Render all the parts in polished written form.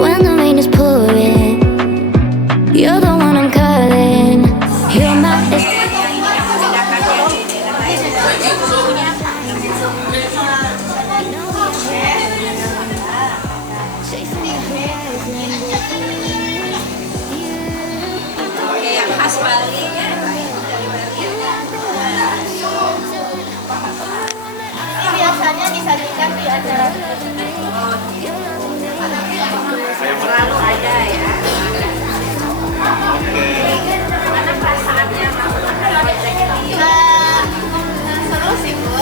when the rain is pouring. You're the one I'm calling. You're my yang khas Bali ya. Ini biasanya disajikan di acara selalu ada ya. Karena perasaannya seru sih Bu.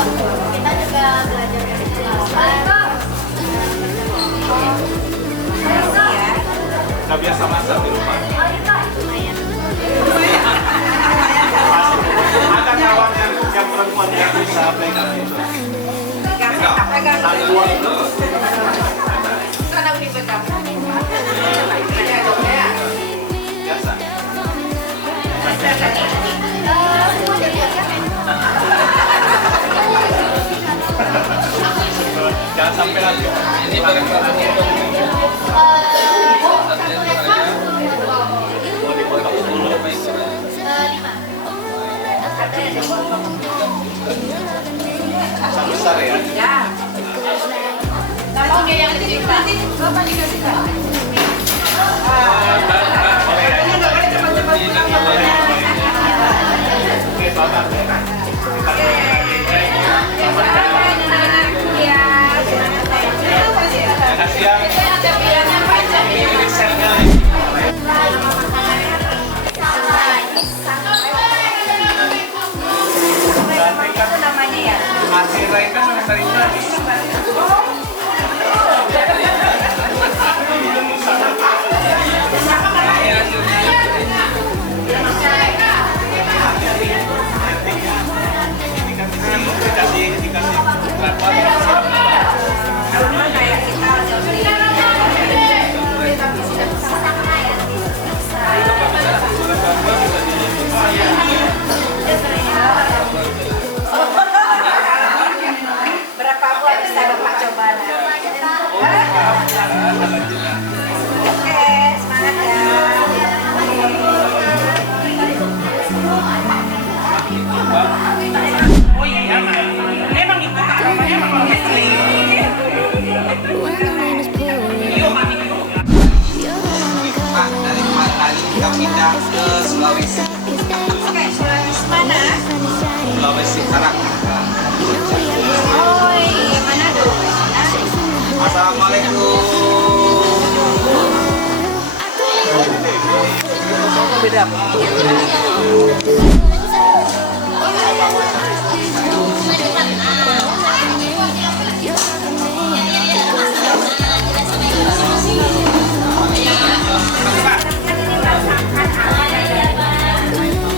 Kita juga belajar dari pengalaman. Nggak biasa masak di rumah. Ada kawan yang perempuan yang bisa pegang itu. Pegang. Karena udah pegang. Biasa. Jangan sampai lagi. Ini bagaimana? Besar ya? Ya. Kalau yang kecil nanti Bapak dikasih kan? Oke, Bapak. Namanya ya. Masih lain kan dari tadi. Berapa buah bisa Bapak coba? Oke, semangat ya. Oh iya, memang ibu namanya memang when the rain is pouring. You're the one I'm calling. Dari Mataram kita pindah ke Sulawesi. Oke, Sulawesi mana? Sulawesi Barat. Oh iya, mana tuh? Assalamualaikum. Beda.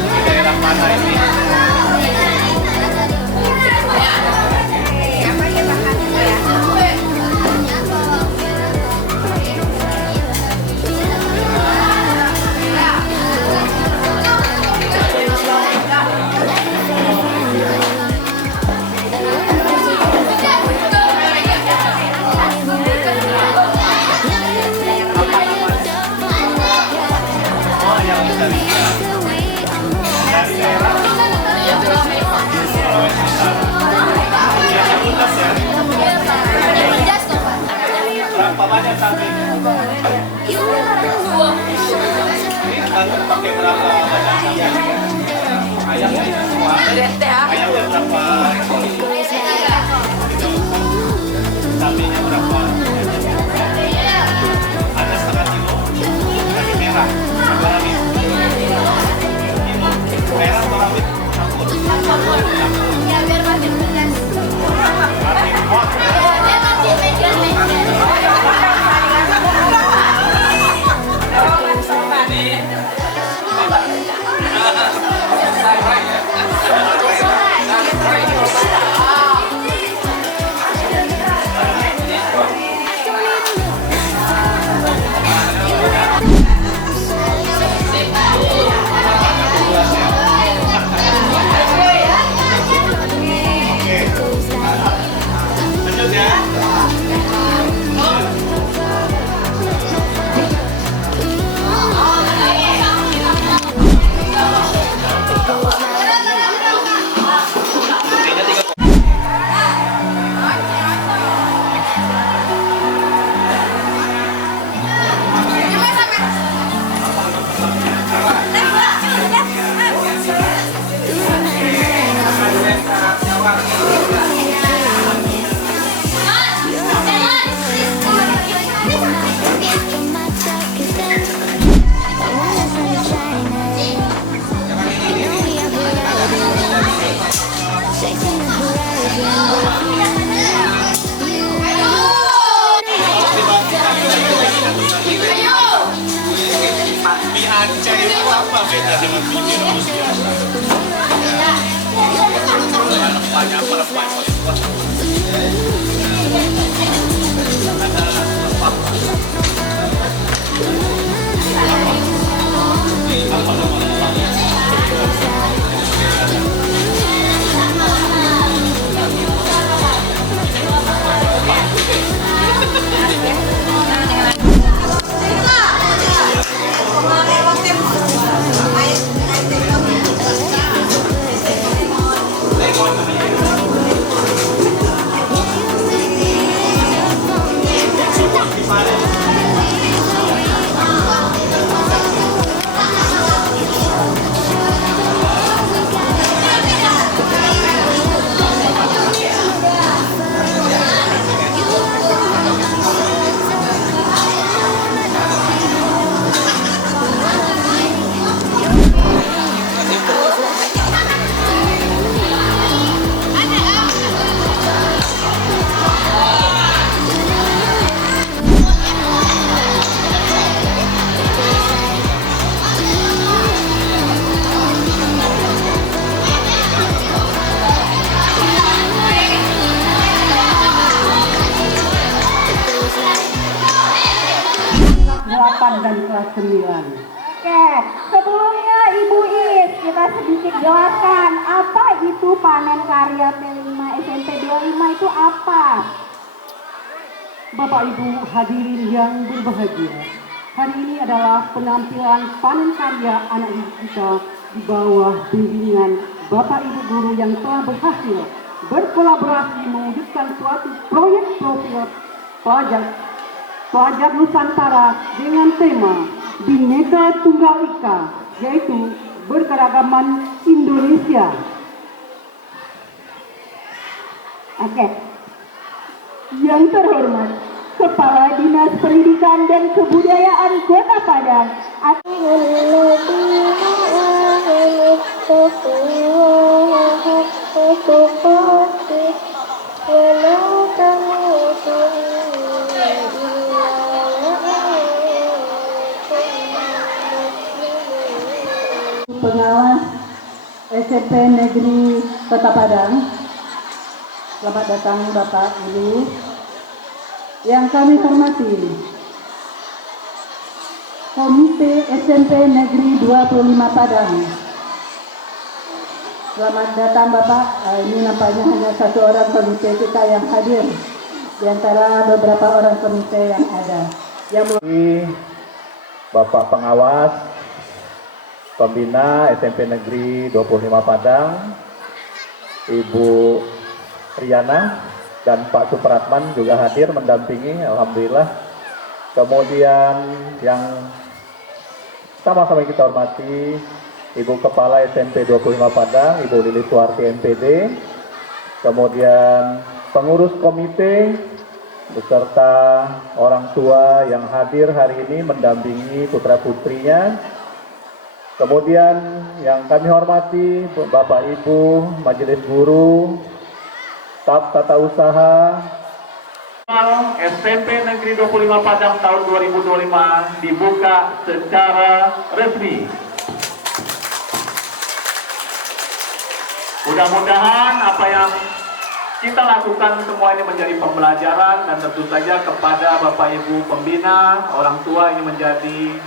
Di daerah mana ini? Apa ya makannya ya? Oh, yang dari daerah Sulawesi Selatan. Yang lunas ya? Berapa banyak sapi? Ini kantor pakai berapa banyak sapi? Ayamnya itu semua. Ayamnya berapa? Sapinya berapa? Ada setengah kilo. Daging merah. Rawit. Ini merah atau rawit? Campur. Ya biar makin pedas. Rawit. Wah. Biar makin pedas. beda dengan bibi rebus biasa. Rempahnya apa rempah yang paling kuat? Ada rempah. Apa nama rempahnya? Dan kelas 9. Oke, sebelumnya Ibu Is, kita sedikit jelaskan apa itu panen karya P5 SMP 25 itu apa? Bapak Ibu hadirin yang berbahagia, hari ini adalah penampilan panen karya anak didik kita di bawah bimbingan Bapak Ibu guru yang telah berhasil berkolaborasi mewujudkan suatu proyek profil pelajar Nusantara dengan tema Bhinneka Tunggal Ika, yaitu berkeragaman Indonesia. Oke. Yang terhormat Kepala Dinas Pendidikan dan Kebudayaan Kota Padang. Pengawas SMP Negeri Kota Padang, selamat datang Bapak Ibu. Yang kami hormati Komite SMP Negeri 25 Padang, selamat datang Bapak. Ini nampaknya hanya satu orang komite kita yang hadir di antara beberapa orang komite yang ada. Bapak pengawas Pembina SMP Negeri 25 Padang, Ibu Riana dan Pak Supratman juga hadir mendampingi, alhamdulillah. Kemudian yang sama-sama kita hormati Ibu Kepala SMP 25 Padang, Ibu Lili Suwarti MPD, kemudian pengurus komite beserta orang tua yang hadir hari ini mendampingi putra-putrinya. Kemudian yang kami hormati Bapak Ibu, Majelis Guru, staf tata usaha. SMP Negeri 25 Padang tahun 2025 dibuka secara resmi. Mudah-mudahan apa yang kita lakukan semua ini menjadi pembelajaran dan tentu saja kepada Bapak Ibu pembina, orang tua ini menjadi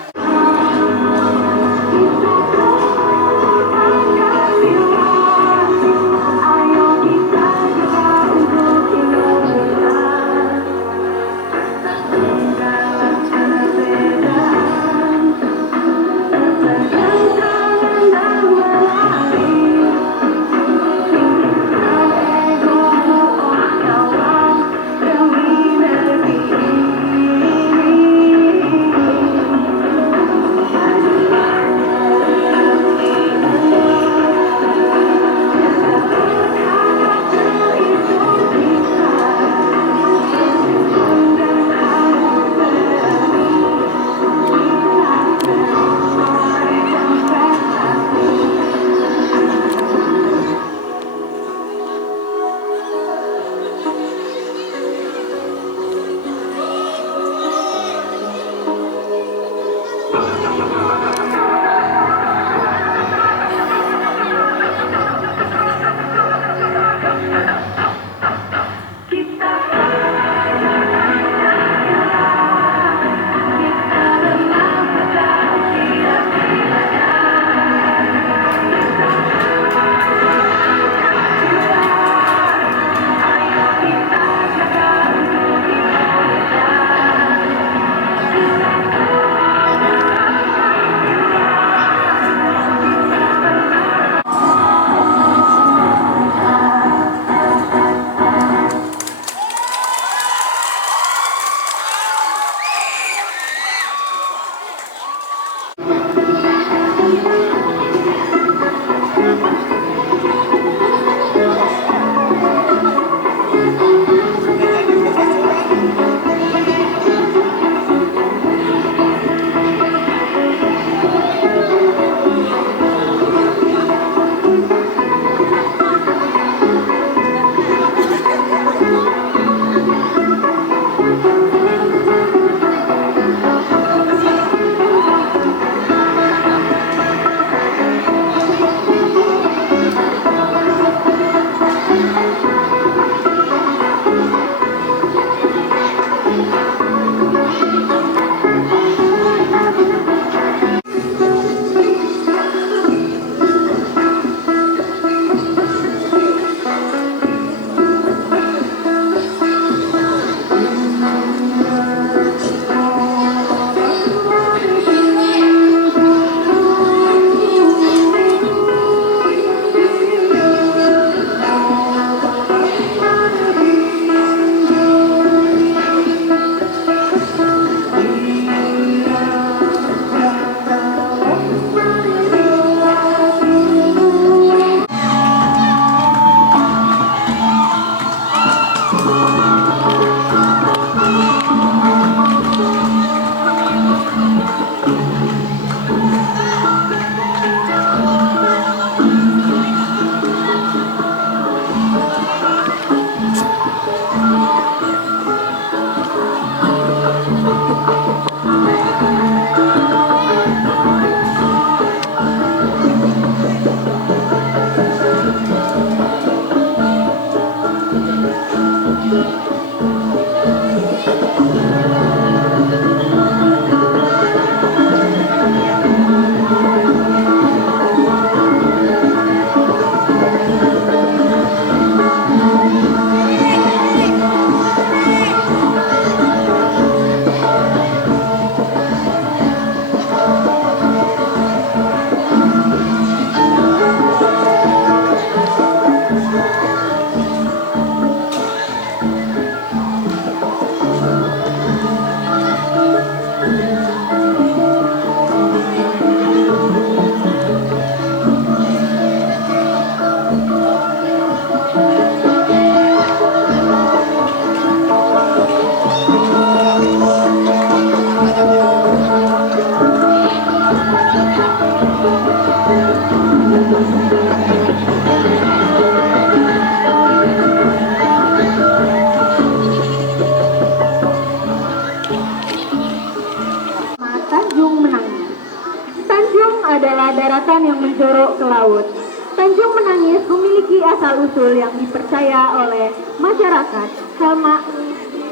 adalah daratan yang menjorok ke laut. Tanjung Menangis memiliki asal-usul yang dipercaya oleh masyarakat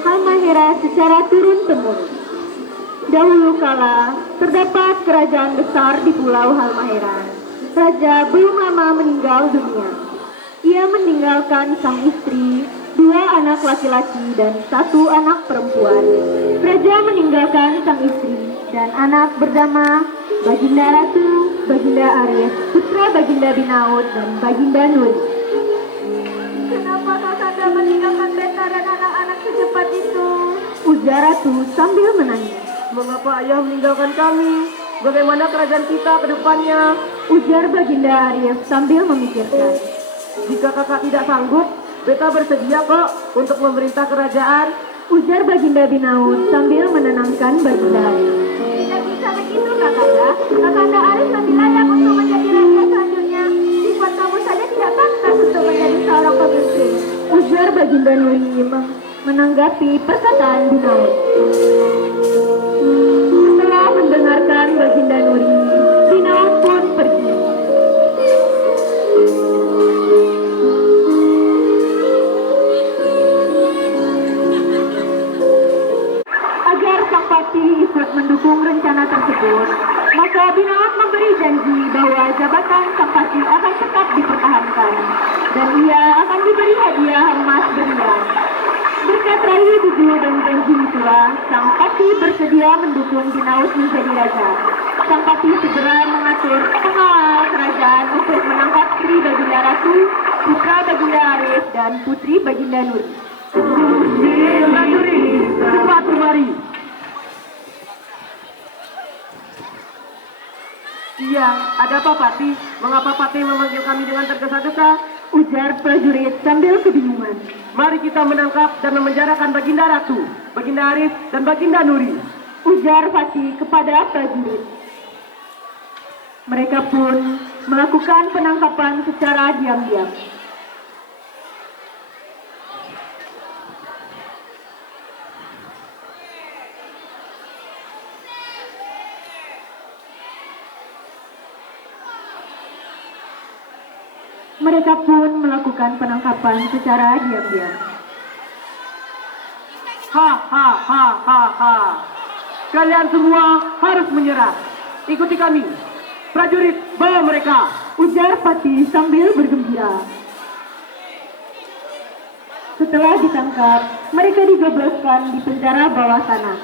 Halmahera secara turun-temurun. Dahulu kala, terdapat kerajaan besar di Pulau Halmahera. Raja belum lama meninggal dunia. Ia meninggalkan sang istri, 2 anak laki-laki dan 1 anak perempuan. Raja meninggalkan sang istri dan anak bernama Baginda Ratu, Baginda Arif, putra Baginda Binaut, dan Baginda Nuri. Kenapa Kakanda meninggalkan beta dan anak-anak secepat itu? Ujar Ratu sambil menangis. Mengapa ayah meninggalkan kami? Bagaimana kerajaan kita ke depannya? Ujar Baginda Arif sambil memikirkan. Jika kakak tidak sanggup, beta bersedia kok untuk memerintah kerajaan. Ujar Baginda Binaut sambil menenangkan Baginda Arif. Tidak bisa begitu Kakanda. Kakanda Arif lebih layak untuk menjadi raja selanjutnya. Sifat kamu saja tidak pantas untuk menjadi seorang pemimpin. Ujar Baginda Nuri menanggapi perkataan Binaut. Setelah mendengarkan Baginda Nuri, Binaut pun pergi. Agar sang patih ikut mendukung rencana tersebut, maka Binaut memberi janji bahwa jabatan sang patih akan tetap dipertahankan dan ia akan diberi hadiah emas berlian. Berkat raih buju dan janji itulah, sang patih bersedia mendukung Binaut menjadi raja. Sang patih segera mengatur pengawal kerajaan untuk menangkap Sri Baginda Ratu, putra Baginda Arif, dan putri Baginda Nuri. Nuri, cepat kemari. Iya, ada apa Patih? Mengapa Patih memanggil kami dengan tergesa-gesa? Ujar prajurit sambil kebingungan. Mari kita menangkap dan memenjarakan Baginda Ratu, Baginda Arif, dan Baginda Nuri. Ujar Patih kepada prajurit. Mereka pun melakukan penangkapan secara diam-diam. Mereka pun melakukan penangkapan secara diam-diam. Ha ha ha ha ha. Kalian semua harus menyerah. Ikuti kami. Prajurit, bawa mereka. Ujar Patih sambil bergembira. Setelah ditangkap, mereka dijebloskan di penjara bawah tanah.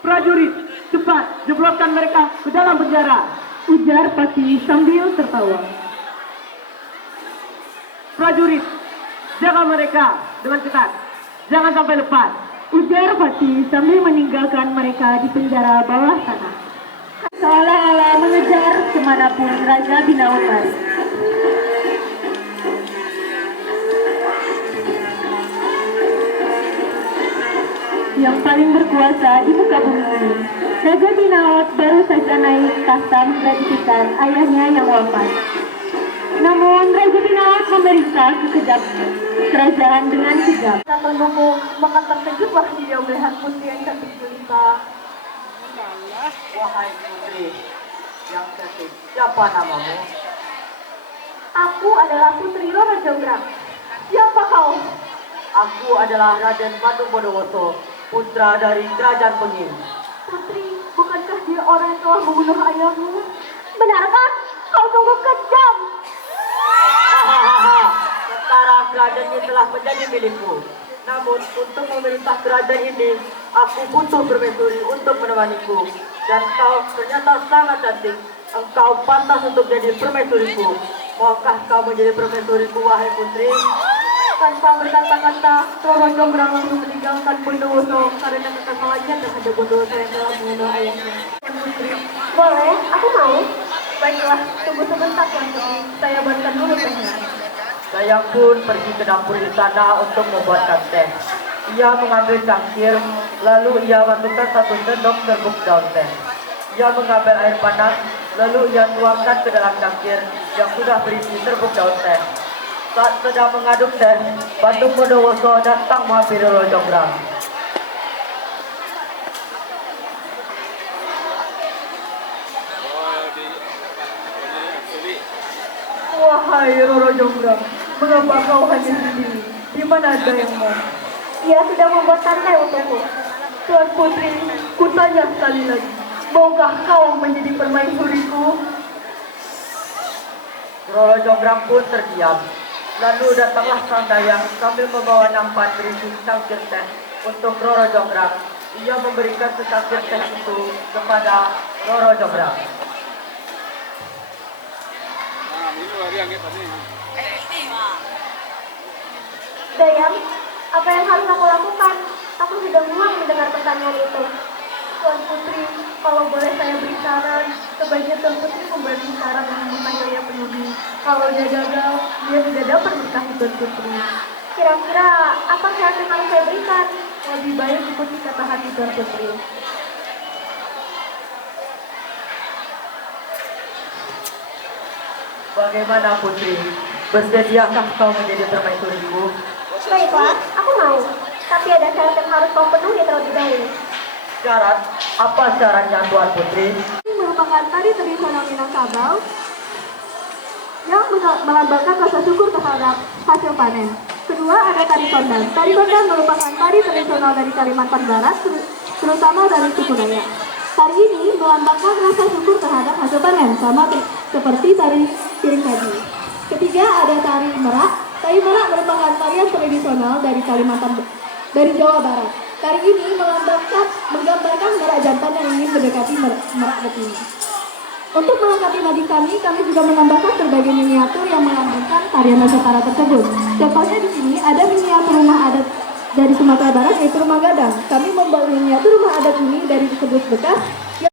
Prajurit, cepat jebloskan mereka ke dalam penjara. Ujar Patih sambil tertawa. Prajurit, jaga mereka dengan ketat. Jangan sampai lepas. Ujar Patih sambil meninggalkan mereka di penjara bawah tanah. Seolah-olah mengejar kemanapun Raja Binaut lari. Yang paling berkuasa di muka bumi ini, Raja Binaut baru saja naik tahta menggantikan ayahnya yang wafat. Namun Raja Binaut memerintah sekejap kerajaan dengan kejam. Sang Bobo maka terkejutlah dia melihat putri yang cantik jelita. Wahai putri yang cantik, siapa namamu? Aku adalah Putri Roro Jonggrang. Siapa kau? Aku adalah Raden Pandung Bondowoso, putra dari Kerajaan Pengin. Putri, bukankah dia orang yang telah membunuh ayahmu? Benarkah? Kau sungguh kejam. Hahaha, sekarang kerajaan ini telah menjadi milikku. Namun untuk memerintah kerajaan ini, aku butuh permaisuri untuk menemaniku. Dan kau ternyata sangat cantik. Engkau pantas untuk jadi permaisuriku. Maukah kau menjadi permaisuriku, wahai putri? Tanpa berkata-kata, Roro Jonggrang langsung meninggalkan Bondowoso karena kekesalannya terhadap Bondowoso yang telah membunuh ayahnya. Putri, boleh? Aku mau. Baiklah, tunggu sebentar Tuan Putri. Saya buatkan dulu tehnya. Saya pun pergi ke dapur di sana untuk membuatkan teh. Ia mengambil cangkir, lalu ia masukkan 1 sendok serbuk daun teh. Ia mengambil air panas, lalu ia tuangkan ke dalam cangkir yang sudah berisi serbuk daun teh. Saat sedang mengaduk teh, Pandung Bondowoso datang menghampiri Roro Jonggrang. Hai Roro Jonggrang, mengapa kau hanya sendiri? Di mana dayangmu? Ia sudah membuat santai untukku. Tuan Putri, kutanya sekali lagi, maukah kau menjadi permaisuriku? Roro Jonggrang pun terdiam. Lalu datanglah sang dayang sambil membawa nampan berisi secangkir teh untuk Roro Jonggrang. Ia memberikan secangkir teh itu kepada Roro Jonggrang. Dayang, apa yang harus aku lakukan? Aku sudah muak mendengar pertanyaan itu. Tuan Putri, kalau boleh saya beri saran, sebaiknya Tuan Putri memberi saran dengan memanggil yang penuhi. Kalau dia gagal, dia tidak dapat berkasih Tuan Putri. Kira-kira apa syarat yang harus saya berikan? Lebih baik ikuti kata hati Tuan Putri. Bagaimana Putri? Bersediakah kau menjadi permaisuriku? Baiklah, aku mau. Tapi ada syarat yang harus kau penuhi terlebih dahulu. Syarat? Apa syaratnya Tuan Putri? Ini merupakan tari tradisional Minangkabau yang melambangkan rasa syukur terhadap hasil panen. Kedua ada tari kondang. Tari kondang merupakan tari tradisional dari Kalimantan Barat, terutama dari suku Dayak. Tari ini melambangkan rasa syukur terhadap hasil panen, sama seperti tari piring tadi. Ketiga ada tari merak. Tari merak merupakan tarian tradisional dari dari Jawa Barat. Tari ini menggambarkan merak jantan yang ingin mendekati merak betina. Untuk melengkapi nadi kami juga menambahkan berbagai miniatur yang melambangkan tarian Nusantara tersebut. Contohnya di sini ada miniatur rumah adat dari Sumatera Barat yaitu rumah gadang. Kami membuat miniatur rumah adat ini dari terbus bekas